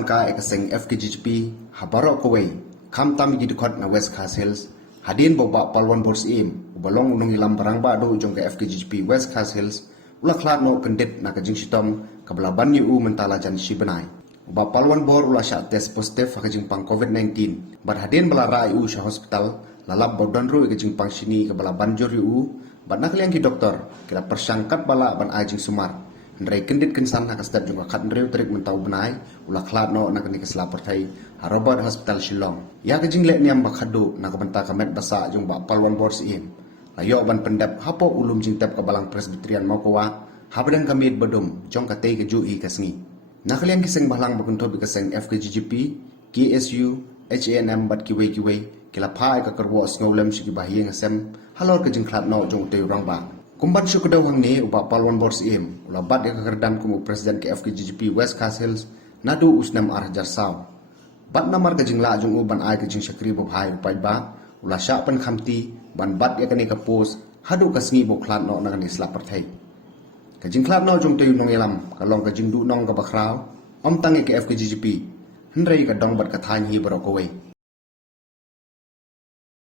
ban ka ekaseng FKGGP habaro kowei kam tam gi dikot na West Coast Hills hadin boba palwan bors im ubalong unong ilam barang ba do jong ka FKGGP West Coast Hills ula khlat no kendit na kajing sitom kabla ban yu mentala jan shibanai uba palwan bor ula sha test positif kajing pang COVID-19 bar hadin belara yu sha hospital lalap bodon ru kajing pang sini kabla banjur yu bat nakliang ki doktor kila persangkat bala ban ajing sumar Ndrai kendit kensan na kastat juga kat ndrai terik mentau benai ulah klat no nak ni kesela pertai Robert Hospital Shillong ya kejing lek niam bakhadu nak benta kamet basa jung ba palwan bors im ayo ban pendap hapo ulum jing tap kabalang presbyterian mokowa habdan kamit bedum jong katei keju i kasngi nakliang kiseng balang bakunto bi kaseng FKGGP KSU HANM bat kiwe kila phai ka kerwo ngolem shigi bahieng asem halor kejing klat no jong teu rang ba Kumban syukudaw hang ni upa palwan bors im ulabat ya kekerdam kumu presiden ke FKGGP West Coast Hills nadu usnam arah jarsaw. Bat namar kajing la jung uban ay kajing syakri babhay upay ba ula sya pan khamti ban bat ya kani kapos hadu kasngi bo klat no na kani slaperthay. Kajing klat no jung tayo nong ilam kalong kajing du nong kabakraw om tangi ke FKGGP hendray kadong bat kathay hi barokoway.